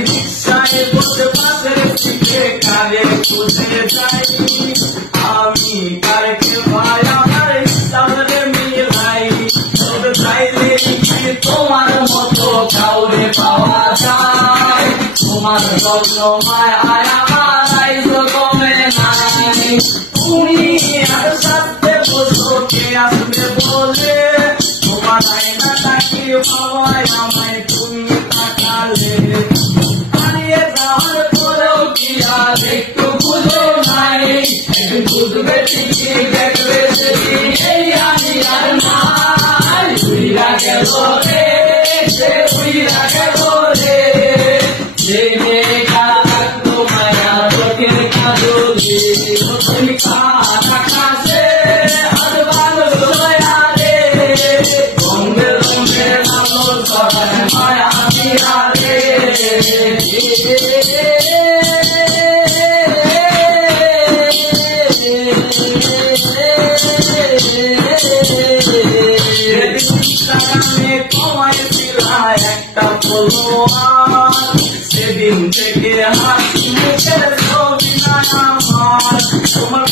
রিক্সায় বসে পাশের সিটে কারে খুঁজে যাই আমি কারকে ভাই আমার সামনে মিলাই তবে চাইলে কি তোমার মতো কাউরে পাওয়া যায় তোমার যত্ন মায় আমার আইজো কমে নাই তুমি আর সাথে বসো কে আসবে বলে তোমার আয়না তাকি পাওয়ায় আমায় তুমি তাকালে হারিয়ে যাওয়ার পরেও কি আর একটু বুঝো নাই একদিন বুঝবে ঠিকই দেখবে সেদিন এই আমি আর নাই উইরা গেল রে সে উইরা গেল রে যে মেয়েটা থাকতো মায়া চোখের কাজলে তুমি কাছে আর ভালো দয়া রে রঙে রঙে নামো সবাই মায়া মিয়া রে একটা বলো সেদিন থেকে হাসি মুখের ছবি না আমার তোমার